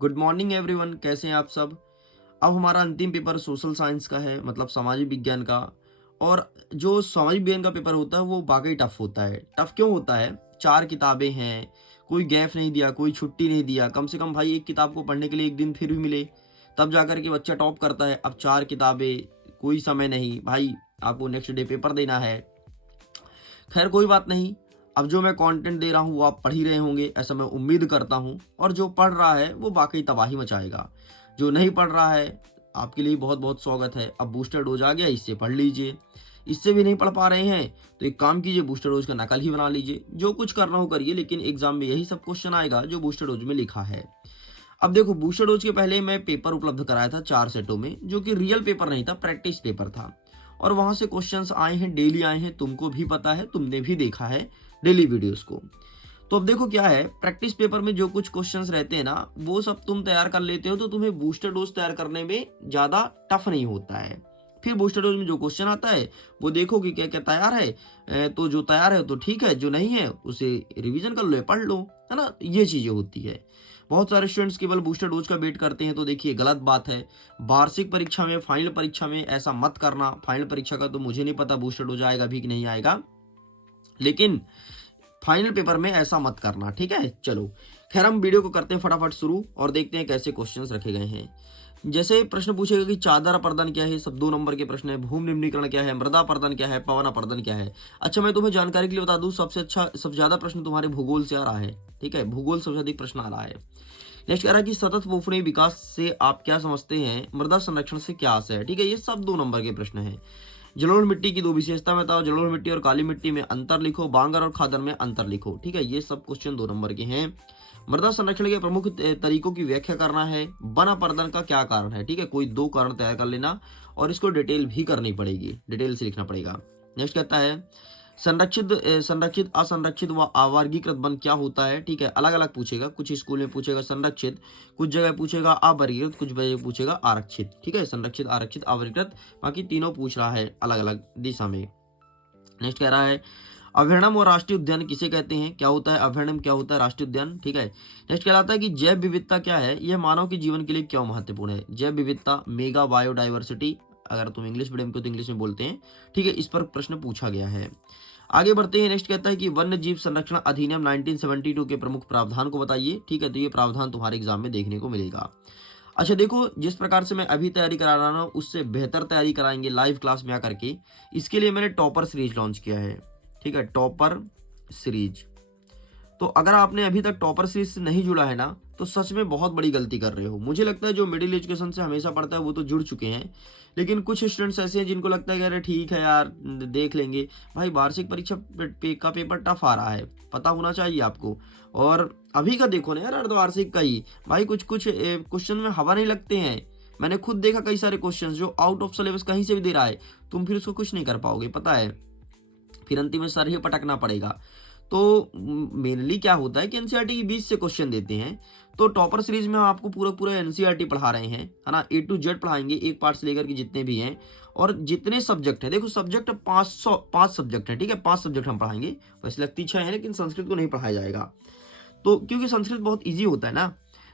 Good morning everyone, कैसे हैं आप सब। अब हमारा अंतिम पेपर सोशल साइंस का है, मतलब सामाजिक विज्ञान का। और जो सामाजिक विज्ञान का पेपर होता है वो वाकई टफ होता है। टफ क्यों होता है? 4 किताबें हैं, कोई गैप नहीं दिया, कोई छुट्टी नहीं दिया। कम से कम भाई एक किताब को पढ़ने के लिए एक दिन फिर भी मिले, तब जाकर के बच्चा टॉप करता है। अब 4 किताबें, कोई समय नहीं भाई, आपको नेक्स्ट डे पेपर देना है। खैर कोई बात नहीं। अब जो मैं कंटेंट दे रहा हूँ वो आप पढ़ ही रहे होंगे, ऐसा मैं उम्मीद करता हूँ। और जो पढ़ रहा है वो वाकई तबाही मचाएगा। जो नहीं पढ़ रहा है, आपके लिए बहुत बहुत स्वागत है। अब बूस्टर डोज आ गया, इससे पढ़ लीजिए। इससे भी नहीं पढ़ पा रहे हैं तो एक काम कीजिए, बूस्टर डोज का नकल ही बना लीजिए। जो कुछ करना हो करिए, लेकिन एग्जाम में यही सब क्वेश्चन आएगा जो बूस्टर डोज में लिखा है। अब देखो, बूस्टर डोज के पहले मैं पेपर उपलब्ध कराया था 4 सेटों में, जो कि रियल पेपर नहीं था, प्रैक्टिस पेपर था। और वहां से क्वेश्चंस आए हैं, डेली आए हैं, तुमको भी पता है, तुमने भी देखा है डेली वीडियोस को। तो अब देखो क्या है, प्रैक्टिस पेपर में जो कुछ क्वेश्चंस रहते हैं ना, वो सब तुम तैयार कर लेते हो तो तुम्हें बूस्टर डोज तैयार करने में ज्यादा टफ नहीं होता है। फिर बूस्टर डोज में जो क्वेश्चन आता है वो देखो कि क्या क्या तैयार है। तो जो तैयार है तो ठीक है, जो नहीं है उसे रिवीजन कर लो या पढ़ लो, है ना। ये चीजें होती है। बहुत सारे स्टूडेंट्स केवल बूस्टर डोज का वेट करते हैं, तो देखिए गलत बात है। वार्षिक परीक्षा में, फाइनल परीक्षा में ऐसा मत करना। फाइनल परीक्षा का तो मुझे नहीं पता बूस्टर डोज आएगा भी कि नहीं आएगा, लेकिन फाइनल पेपर में ऐसा मत करना, ठीक है। चलो खैर, हम वीडियो को करते हैं फटाफट शुरू और देखते हैं कैसे क्वेश्चंस रखे गए हैं। जैसे प्रश्न पूछेगा कि चादर अपर्दन क्या है, सब 2 नंबर के प्रश्न है। भूमि निम्नीकरण क्या है, मृदा अपर्दन क्या है, पवन अपर्दन क्या है। अच्छा, मैं तुम्हें जानकारी के लिए बता दूं, सबसे ज्यादा प्रश्न तुम्हारे भूगोल से आ रहा है, ठीक है। भूगोल सबसे अधिक प्रश्न आ रहा है। नेक्स्ट कह रहा है कि सतत फूफने विकास से आप क्या समझते हैं, मृदा संरक्षण से क्या आशय है, ठीक है। ये सब 2 नंबर के प्रश्न है। जलोढ़ मिट्टी की 2 विशेषता बताओ, जलोढ़ मिट्टी और काली मिट्टी में अंतर लिखो, बांगर और खादर में अंतर लिखो, ठीक है। ये सब क्वेश्चन 2 नंबर के हैं। मृदा संरक्षण के प्रमुख तरीकों की व्याख्या करना है। वन अपर्दन का क्या कारण है, ठीक है। कोई 2 कारण तैयार कर लेना और इसको डिटेल भी करनी पड़ेगी, डिटेल से लिखना पड़ेगा। नेक्स्ट कहता है संरक्षित असंरक्षित व अवर्गीकृत वन क्या होता है, ठीक है। अलग अलग पूछेगा, कुछ स्कूल में पूछेगा संरक्षित, कुछ जगह पूछेगा अवर्गीकृत, कुछ जगह पूछेगा आरक्षित, ठीक है। संरक्षित, आरक्षित, अवर्गीकृत, बाकी तीनों पूछ रहा है अलग अलग दिशा में। नेक्स्ट कह रहा है अभ्यारण्य और राष्ट्रीय उद्यान किसे कहते हैं, क्या होता है अभ्यारण्य, क्या होता है राष्ट्रीय उद्यान, ठीक है। नेक्स्ट कहलाता है कि जैव विविधता क्या है, यह मानव के जीवन के लिए क्यों महत्वपूर्ण है। जैव विविधता, मेगा बायोडाइवर्सिटी, अगर तुम इंग्लिश मीडियम को तो इंग्लिश में बोलते हैं, ठीक है। इस पर प्रश्न पूछा गया है। आगे बढ़ते हैं। नेक्स्ट कहता है कि वन्य जीव संरक्षण अधिनियम 1972 के प्रमुख प्रावधान को बताइए, ठीक है। तो ये प्रावधान तुम्हारे एग्जाम में देखने को मिलेगा। अच्छा देखो, जिस प्रकार से मैं अभी तैयारी करा रहा हूँ उससे बेहतर तैयारी कराएंगे लाइव क्लास में आकर के। इसके लिए मैंने टॉपर सीरीज लॉन्च किया है, ठीक है। टॉपर सीरीज, तो अगर आपने अभी तक टॉपर सीरीज से नहीं जुड़ा है ना, तो सच में बहुत बड़ी गलती कर रहे हो। मुझे लगता है जो मिडिल एजुकेशन से हमेशा पढ़ता है वो तो जुड़ चुके हैं, लेकिन कुछ स्टूडेंट्स ऐसे हैं जिनको लगता है कि अरे ठीक है यार, देख लेंगे। भाई वार्षिक परीक्षा का पेपर टफ आ रहा है, पता होना चाहिए आपको। और अभी का देखो ना यार, अर्धवार्षिक का ही भाई कुछ कुछ क्वेश्चन में हवा नहीं लगते हैं। मैंने खुद देखा कई सारे क्वेश्चंस जो आउट ऑफ सिलेबस कहीं से भी दे रहा है, तुम फिर उसको कुछ नहीं कर पाओगे, पता है। फिर अंतिम में सर ही पटकना पड़ेगा। तो मेनली क्या होता है कि एनसीईआरटी की 20 से क्वेश्चन देते हैं। तो टॉपर सीरीज में हम आपको पूरा पूरा एनसीईआरटी पढ़ा रहे हैं, है ना। ए टू जेड पढ़ाएंगे, एक पार्ट से लेकर के जितने भी हैं। और जितने सब्जेक्ट हैं, देखो सब्जेक्ट 5 सब्जेक्ट हैं, ठीक है। 5 सब्जेक्ट हम पढ़ाएंगे। वैसे लगती 6 है, लेकिन संस्कृत को नहीं पढ़ाया जाएगा, तो क्योंकि संस्कृत बहुत ईजी होता है ना।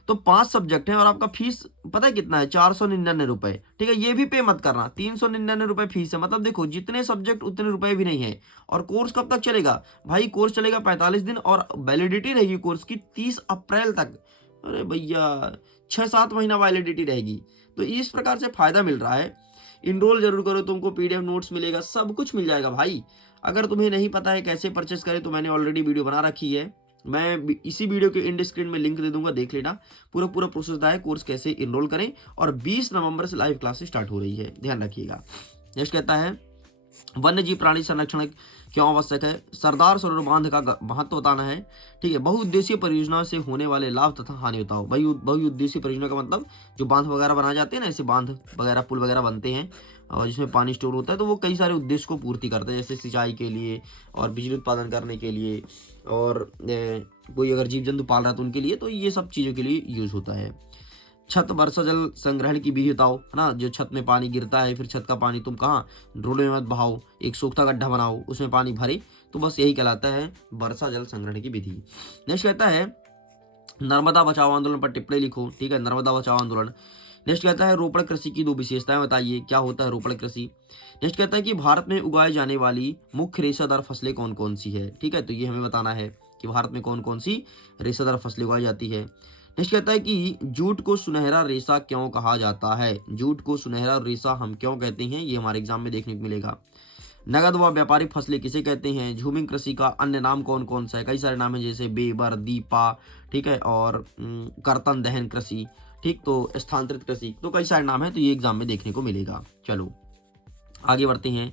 तो 5 सब्जेक्ट है और आपका फीस पता है कितना है, 499 रुपए, ठीक है। ये भी पे मत करना, 399 रुपए फीस है। मतलब देखो, जितने सब्जेक्ट उतने रुपए भी नहीं है। और कोर्स कब तक चलेगा भाई? कोर्स चलेगा 45 दिन और वैलिडिटी रहेगी कोर्स की 30 अप्रैल तक। अरे भैया, 6-7 महीना वैलिडिटी रहेगी। तो इस प्रकार से फायदा मिल रहा है। इनरोल जरूर करो, तुमको पीडीएफ नोट्स मिलेगा, सब कुछ मिल जाएगा भाई। अगर तुम्हें नहीं पता है कैसे परचेस करें, तो मैंने ऑलरेडी वीडियो बना रखी है। मैं इसी वीडियो के एंड स्क्रीन में लिंक दे दूंगा, देख लेना। पूरा पूरा प्रोसेस है, कोर्स कैसे इनरोल करें। और 20 नवंबर से लाइव क्लासेस स्टार्ट हो रही है, ध्यान रखिएगा। नेक्स्ट कहता है वन्य जीव प्राणी संरक्षण क्यों आवश्यक है, सरदार सरोवर बांध का महत्व बताना है, ठीक है। बहुउद्देशीय परियोजना से होने वाले लाभ तथा हानि बताओ। बहुउद्देशीय परियोजना का मतलब जो बांध वगैरह बनाए जाते हैं ना, ऐसे बांध वगैरह पुल वगैरह बनते हैं और जिसमें पानी स्टोर होता है, तो वो कई सारे उद्देश्य को पूर्ति करते हैं, जैसे सिंचाई के लिए और बिजली उत्पादन करने के लिए, और कोई अगर जीव जंतु पाल रहा है तो उनके लिए, तो ये सब चीज़ों के लिए यूज होता है। छत वर्षा जल संग्रहण की विधि बताओ, है ना। जो छत में पानी गिरता है, फिर छत का पानी तुम कहाँ ड्रोले में मत बहाओ, एक सूखता गड्ढा बनाओ, उसमें पानी भरे, तो बस यही कहलाता है वर्षा जल संग्रहण की विधि। नेक्स्ट कहता है नर्मदा बचाओ आंदोलन पर टिप्पणी लिखो, ठीक है, नर्मदा बचाओ आंदोलन। नेक्स्ट कहता है रोपण कृषि की 2 विशेषताएं बताइए, क्या होता है रोपण कृषि। नेक्स्ट कहता है कि भारत में उगाई जाने वाली मुख्य रेशेदार फसलें कौन कौन सी है, ठीक है, तो ये हमें बताना है कि भारत में कौन कौन सी रेशेदार फसलें उगाई जाती है। नेक्स्ट कहता है कि जूट को सुनहरा रेशा क्यों कहा जाता है, जूट को सुनहरा रेशा हम क्यों कहते हैं, ये हमारे एग्जाम में देखने को मिलेगा। नगद व व्यापारिक फसलें किसे कहते हैं, झूमिंग कृषि का अन्य नाम कौन कौन सा है, कई सारे नाम हैं जैसे बेबर, दीपा, ठीक है, और कर्तन दहन कृषि, ठीक, तो स्थानांतरित कृषि, तो कई सारे नाम है, तो ये एग्जाम में देखने को मिलेगा। चलो आगे बढ़ते हैं।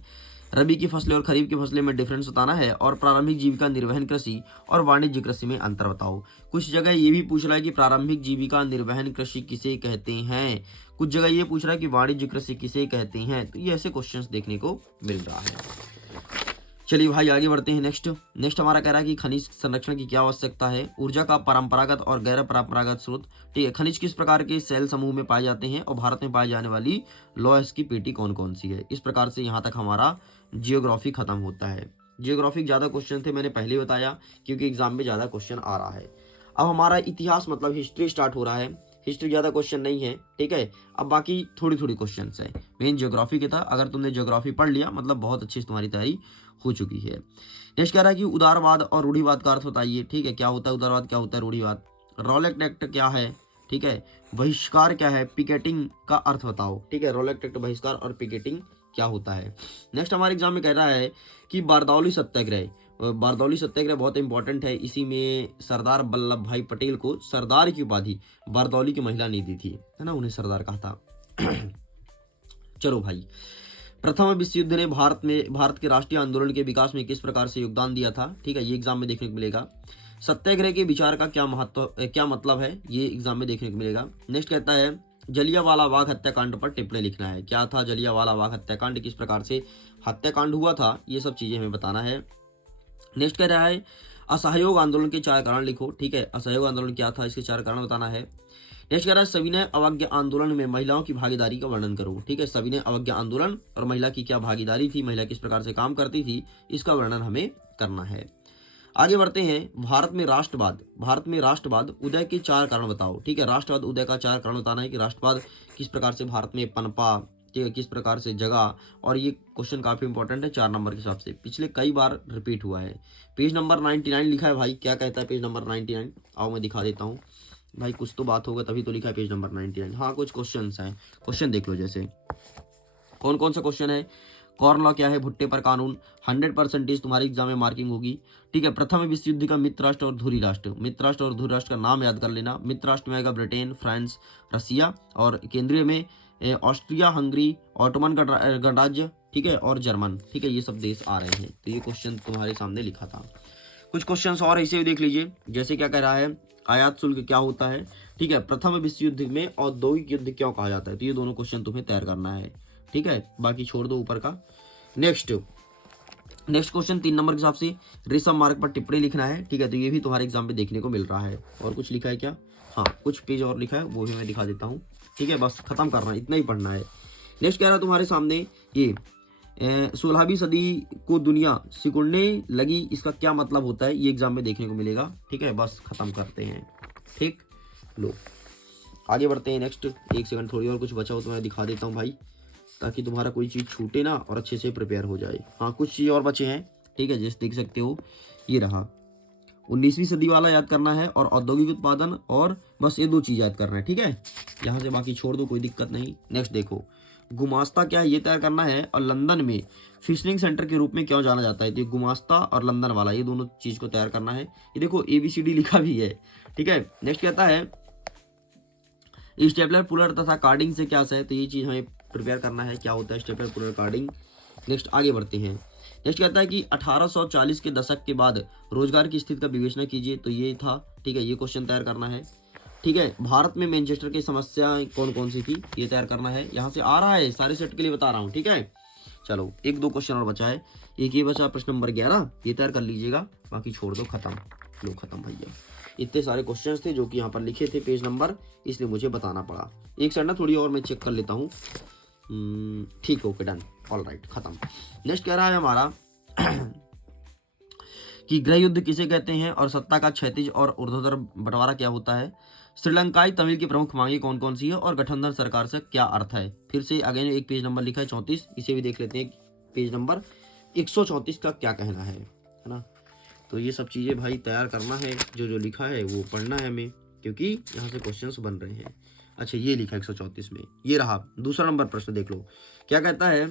रबी की फसलें और खरीफ की फसलें में डिफरेंस बताना है और प्रारंभिक जीविका निर्वहन कृषि और वाणिज्य कृषि में अंतर बताओ। कुछ जगह ये भी पूछ रहा है कि प्रारंभिक जीविका निर्वहन कृषि किसे कहते हैं, कुछ जगह ये पूछ रहा है कि वाणिज्य कृषि किसे कहते हैं, तो ये ऐसे क्वेश्चंस देखने को मिल रहा है। चलिए भाई आगे बढ़ते हैं। नेक्स्ट हमारा कह रहा है कि खनिज संरक्षण की क्या आवश्यकता है, ऊर्जा का परंपरागत और गैर परंपरागत स्रोत, ठीक है, खनिज किस प्रकार के सेल समूह में पाए जाते हैं और भारत में पाई जाने वाली लौह की पेटी कौन कौन सी है। इस प्रकार से यहाँ तक हमारा जियोग्राफी खत्म होता है। जियोग्राफी ज़्यादा क्वेश्चन थे, मैंने पहले बताया, क्योंकि एग्जाम में ज़्यादा क्वेश्चन आ रहा है। अब हमारा इतिहास मतलब हिस्ट्री स्टार्ट हो रहा है। हिस्ट्री ज़्यादा क्वेश्चन नहीं है, ठीक है, अब बाकी थोड़ी थोड़ी क्वेश्चन है। मेन ज्योग्राफी के था, अगर तुमने ज्योग्राफी पढ़ लिया मतलब बहुत अच्छी तुम्हारी तैयारी हो चुकी है। नेक्स्ट कह रहा है कि उदारवाद और रूढ़िवाद का अर्थ बताइए, ठीक है, क्या होता है उदारवाद, क्या होता है रूढ़िवाद, रॉलेट एक्ट क्या है, ठीक है, बहिष्कार क्या है, पिकेटिंग का अर्थ बताओ, ठीक है, रॉलेट एक्ट बहिष्कार और पिकेटिंग क्या होता है। नेक्स्ट हमारे एग्जाम में कह रहा है कि बारदौली सत्याग्रह, बारदौली सत्याग्रह बहुत इंपॉर्टेंट है, इसी में सरदार वल्लभ भाई पटेल को सरदार की उपाधि बारदौली की महिला ने दी थी, है ना, उन्हें सरदार कहा था। चलो भाई, प्रथम विश्व युद्ध ने भारत के राष्ट्रीय आंदोलन के विकास में किस प्रकार से योगदान दिया था, ठीक है, ये एग्जाम में देखने को मिलेगा। सत्याग्रह के विचार का क्या क्या मतलब है, ये एग्जाम में देखने को मिलेगा। नेक्स्ट कहता है जलियांवाला बाग हत्याकांड पर टिप्पणी लिखना है, क्या था जलियांवाला बाग हत्याकांड, किस प्रकार से हत्याकांड हुआ था, ये सब चीजें हमें बताना है। नेक्स्ट कह रहा है असहयोग आंदोलन के 4 कारण लिखो, ठीक है, असहयोग आंदोलन क्या था, इसके 4 कारण बताना है। नेक्स्ट कह रहा है सविनय अवज्ञा आंदोलन में महिलाओं की भागीदारी का वर्णन करो, ठीक है, सविनय अवज्ञा आंदोलन और महिला की क्या भागीदारी थी, महिला किस प्रकार से काम करती थी, इसका वर्णन हमें करना है। आगे बढ़ते हैं। भारत में राष्ट्रवाद उदय के 4 कारण बताओ, ठीक है, राष्ट्रवाद उदय का 4 कारण बताना है कि राष्ट्रवाद किस प्रकार से भारत में पनपा, ठीक है, किस प्रकार से जगह, और ये क्वेश्चन काफी इंपॉर्टेंट है 4 नंबर के हिसाब से, पिछले कई बार रिपीट हुआ है। पेज नंबर 99 लिखा है भाई, क्या कहता है पेज नंबर 99, आओ मैं दिखा देता हूँ भाई, कुछ तो बात होगा तभी तो लिखा है पेज नंबर 99। हाँ कुछ क्वेश्चंस हैं, क्वेश्चन देख लो, जैसे कौन कौन सा क्वेश्चन है। कॉर्न लॉ क्या है, भुट्टे पर कानून, 100% तुम्हारी एग्जाम में मार्किंग होगी, ठीक है। प्रथम विश्व युद्ध का मित्र राष्ट्र और धुरी राष्ट्र, मित्र राष्ट्र और धुरी राष्ट्र का नाम याद कर लेना। मित्र राष्ट्र में आएगा ब्रिटेन, फ्रांस, रसिया, और केंद्रीय में ऑस्ट्रिया, हंगरी, ऑटोमन गणराज्य, ठीक है, और जर्मन, ठीक है, ये सब देश आ रहे हैं। तो ये क्वेश्चन तुम्हारे सामने लिखा था। कुछ क्वेश्चंस और ऐसे भी देख लीजिए, जैसे क्या कह रहा है आयात शुल्क क्या होता है, ठीक है, प्रथम विश्व युद्ध में औद्योगिक युद्ध क्यों कहा जाता है, तो ये दोनों क्वेश्चन तुम्हें तैयार करना है, ठीक है, बाकी छोड़ दो ऊपर का। नेक्स्ट क्वेश्चन 3 नंबर के हिसाब से रेशम मार्ग पर टिप्पणी लिखना है, ठीक है, तो ये भी तुम्हारे एग्जाम में देखने को मिल रहा है। और कुछ लिखा है क्या, हाँ कुछ पेज और लिखा है, वो भी मैं दिखा देता हूँ, ठीक है, बस खत्म करना है, इतना ही पढ़ना है। नेक्स्ट कह रहा है तुम्हारे सामने ये 16वीं सदी को दुनिया सिकुड़ने लगी, इसका क्या मतलब होता है, ये एग्जाम में देखने को मिलेगा, ठीक है, बस खत्म करते हैं, ठीक। लो आगे बढ़ते हैं। नेक्स्ट 1 सेकंड, थोड़ी और कुछ बचा हो तो मैं दिखा देता हूँ भाई, ताकि तुम्हारा कोई चीज़ छूटे ना और अच्छे से प्रिपेयर हो जाए। हाँ कुछ चीज़ और बचे हैं, ठीक है, जैसे देख सकते हो ये रहा 19वीं सदी वाला याद करना है, और औद्योगिक उत्पादन, और बस ये 2 चीज़ याद करना है, ठीक है, यहाँ से बाकी छोड़ दो, कोई दिक्कत नहीं। नेक्स्ट देखो गुमास्ता क्या है, ये तैयार करना है, और लंदन में फिशरिंग सेंटर के रूप में क्यों जाना जाता है, तो गुमास्ता और लंदन वाला, ये दोनों चीज़ को तैयार करना है। ये देखो ABCD लिखा भी है, ठीक है। नेक्स्ट कहता है स्टेपलर, पुलर तथा कार्डिंग से क्या है, तो ये चीज़ हमें प्रिपेयर करना है, क्या होता है स्टेपलर, पुलर, कार्डिंग। नेक्स्ट आगे बढ़ते हैं। नेक्स्ट कहता है कि 1840 के दशक के बाद रोजगार की स्थिति का विवेचना कीजिए, तो ये था, ठीक है, ये क्वेश्चन तैयार करना है, ठीक है। भारत में मैनचेस्टर की समस्याएं कौन कौन सी थी, ये तैयार करना है, यहाँ से आ रहा है, सारे सेट के लिए बता रहा हूँ, ठीक है। चलो 1-2 क्वेश्चन और बचा है, एक ये बचा प्रश्न नंबर 11, ये तैयार कर लीजिएगा, बाकी छोड़ दो, खत्म। लो खत्म भैया, इतने सारे क्वेश्चंस थे जो कि यहाँ पर लिखे थे पेज नंबर, इसलिए मुझे बताना पड़ा। एक सेकंड ना, थोड़ी और मैं चेक कर लेता हूँ, ठीक, ओके डन, ऑल राइट, खत्म। नेक्स्ट कह रहा है हमारा कि गृह युद्ध किसे कहते हैं और सत्ता का क्षैतिज और ऊर्ध्वाधर बंटवारा क्या होता है, श्रीलंकाई तमिल की प्रमुख मांगे कौन कौन सी है और गठबंधन सरकार से क्या अर्थ है। फिर से अगेन एक पेज नंबर लिखा है 34, इसे भी देख लेते हैं पेज नंबर 134 का क्या कहना है ना। तो ये सब चीज़ें भाई तैयार करना है, जो जो लिखा है वो पढ़ना है हमें, क्योंकि यहाँ से क्वेश्चंस बन रहे हैं। अच्छा ये लिखा है 134 में, ये रहा दूसरा नंबर प्रश्न, देख लो क्या कहता है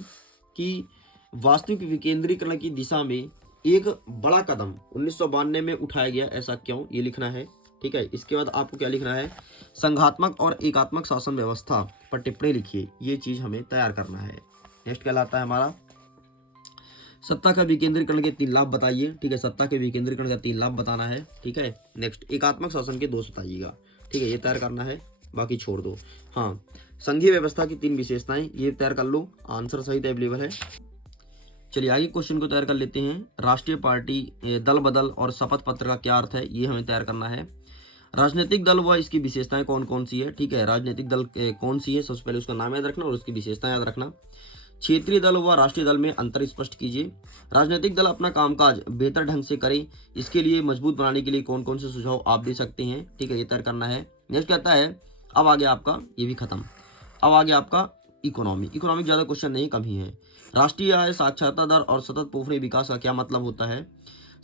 कि वास्तविक विकेंद्रीकरण की दिशा में एक बड़ा कदम 1992 में उठाया गया, ऐसा क्यों, ये लिखना है। ठीक है, इसके बाद आपको क्या लिखना है, संघात्मक और एकात्मक शासन व्यवस्था पर टिप्पणी लिखिए, ये चीज हमें तैयार करना है। नेक्स्ट क्या लाता है हमारा, सत्ता का विकेंद्रीकरण के 3 लाभ बताइए। ठीक है, सत्ता के विकेंद्रीकरण का 3 लाभ बताना है। ठीक है, नेक्स्ट एकात्मक शासन के 2 बताइएगा। ठीक है, ये तैयार करना है, बाकी छोड़ दो। हाँ, संघीय व्यवस्था की 3 विशेषताएं, ये तैयार कर लो, आंसर सहित अवेलेबल है। चलिए आगे क्वेश्चन को तैयार कर लेते हैं। राष्ट्रीय पार्टी दल बदल और शपथ पत्र का क्या अर्थ है, ये हमें तैयार करना है। राजनीतिक दल व इसकी विशेषताएं कौन कौन सी है। ठीक है, राजनीतिक दल कौन सी है, सबसे पहले उसका नाम याद रखना और उसकी विशेषताएं याद रखना। क्षेत्रीय दल व राष्ट्रीय दल में अंतर स्पष्ट कीजिए। राजनीतिक दल अपना कामकाज बेहतर ढंग से करे, इसके लिए मजबूत बनाने के लिए कौन कौन से सुझाव आप दे सकते हैं। ठीक है, ये तैयार करना है। नेक्स्ट कहता है, अब आ गया आपका, ये भी खत्म, अब आ गया आपका इकोनॉमिक ज़्यादा क्वेश्चन नहीं, कम ही है। राष्ट्रीय आय, साक्षरता दर और सतत पोषणीय विकास का क्या मतलब होता है।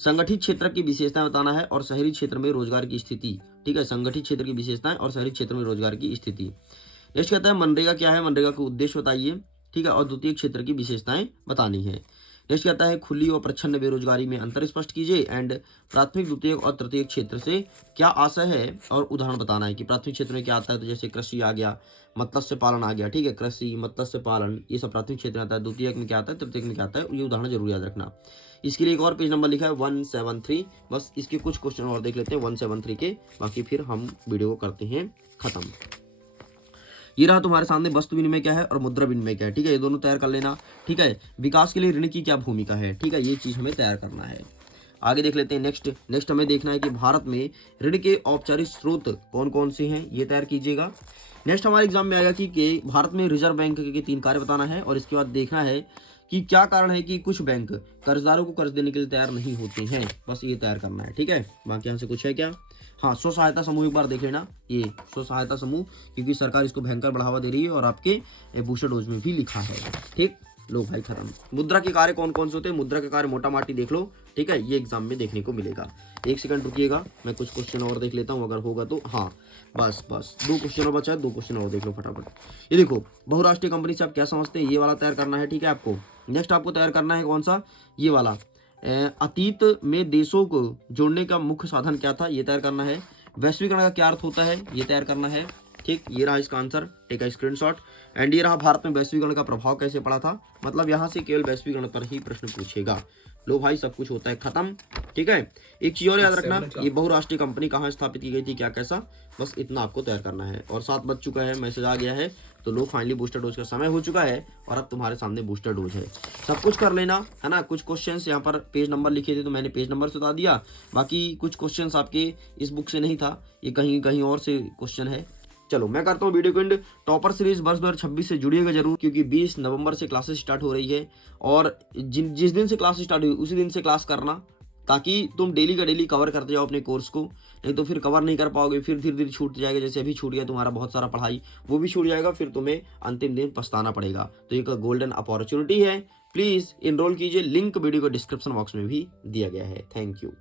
संगठित क्षेत्र की विशेषताएं बताना है और शहरी क्षेत्र में रोजगार की स्थिति। ठीक है, संगठित क्षेत्र की विशेषताएं और शहरी क्षेत्र में रोजगार की स्थिति। नेक्स्ट कहता है मनरेगा क्या है, मनरेगा का उद्देश्य बताइए। ठीक है, और द्वितीय क्षेत्र की विशेषताएं बतानी है। नेक्स्ट कहता है खुली और प्रच्छन्न बेरोजगारी में अंतर स्पष्ट कीजिए एंड प्राथमिक, द्वितीय और तृतीय क्षेत्र से क्या आशय है और उदाहरण बताना है कि प्राथमिक क्षेत्र में क्या आता है। तो जैसे कृषि आ गया, मत्स्य पालन आ गया। ठीक है, कृषि, मत्स्य पालन, ये सब प्राथमिक क्षेत्र में आता है। द्वितीय में क्या आता है, तृतीय में क्या आता है, ये उदाहरण जरूर याद रखना। इसके लिए एक और पेज नंबर लिखा है 173, बस इसके कुछ क्वेश्चन और देख लेते हैं 173 के, बाकी फिर हम वीडियो को करते हैं खत्म। ये रहा तुम्हारे सामने वस्तु विनिमय क्या है और मुद्रा विनिमय क्या है। ठीक है, ये दोनों तैयार कर लेना। ठीक है, विकास के लिए ऋण की क्या भूमिका है। ठीक है, ये चीज हमें तैयार करना है। आगे देख लेते हैं। नेक्स्ट हमें देखना है कि भारत में ऋण के औपचारिक स्रोत कौन कौन से हैं, ये तैयार कीजिएगा। नेक्स्ट हमारे एग्जाम में आएगा कि भारत में रिजर्व बैंक के 3 कार्य बताना है और इसके बाद देखना है कि क्या कारण है कि कुछ बैंक कर्जदारों को कर्ज देने के लिए तैयार नहीं होते हैं, बस ये तैयार करना है। ठीक है, बाकी यहाँ से कुछ है क्या, हाँ, स्व सहायता समूह एक बार देख लेना, ये स्व सहायता समूह, क्योंकि सरकार इसको भयंकर बढ़ावा दे रही है और आपके बूस्टर डोज में भी लिखा है। ठीक, लो भाई खत्म। मुद्रा के कार्य कौन कौन से होते हैं, मुद्रा के कार्य मोटा माटी देख लो। ठीक है, ये एग्जाम में देखने को मिलेगा। 1 सेकंड रुकिएगा, मैं कुछ क्वेश्चन और देख लेता हूँ, अगर होगा तो। हाँ, बस 2 क्वेश्चन और बचा है, 2 क्वेश्चन और देख लो फटाफट। ये देखो, बहुराष्ट्रीय कंपनी से आप क्या समझते हैं, ये वाला तैयार करना है। ठीक है, आपको नेक्स्ट आपको तैयार करना है कौन सा, ये वाला, अतीत में देशों को जोड़ने का मुख्य साधन क्या था, ये तैयार करना है। वैश्वीकरण का क्या अर्थ होता है, ये तैयार करना है। ठीक, ये रहा इसका answer, take a screenshot. And ये रहा भारत में वैश्वीकरण का प्रभाव कैसे पड़ा था, मतलब यहाँ से केवल वैश्वीकरण पर ही प्रश्न पूछेगा। लो भाई, सब कुछ होता है खत्म। ठीक है, एक चीज और याद रखना, ये बहुराष्ट्रीय कंपनी कहाँ स्थापित की गई थी, क्या कैसा, बस इतना आपको तैयार करना है। और 7 बज चुका है, मैसेज आ गया है, तो लो फाइनली बूस्टर डोज का समय हो चुका है और अब तुम्हारे सामने बूस्टर डोज है। सब कुछ कर लेना है ना। कुछ क्वेश्चंस यहाँ पर पेज नंबर लिखे थे तो मैंने पेज नंबर से बता दिया, बाकी कुछ क्वेश्चंस आपके इस बुक से नहीं था, ये कहीं कहीं और से क्वेश्चन है। चलो मैं करता हूँ वीडियो को एंड। टॉपर सीरीज वर्ष 2026 से जुड़िएगा जरूर, क्योंकि 20 नवंबर से क्लासेस स्टार्ट हो रही है और जिस दिन से क्लास स्टार्ट हुई उसी दिन से क्लास करना, ताकि तुम डेली का डेली कवर करते जाओ अपने कोर्स को, नहीं तो फिर कवर नहीं कर पाओगे, फिर धीरे धीरे छूट जाएगा। जैसे अभी छूट गया तुम्हारा बहुत सारा पढ़ाई, वो भी छूट जाएगा, फिर तुम्हें अंतिम दिन पछताना पड़ेगा। तो एक गोल्डन अपॉर्चुनिटी है, प्लीज इनरोल कीजिए, लिंक वीडियो को डिस्क्रिप्शन बॉक्स में भी दिया गया है। Thank you.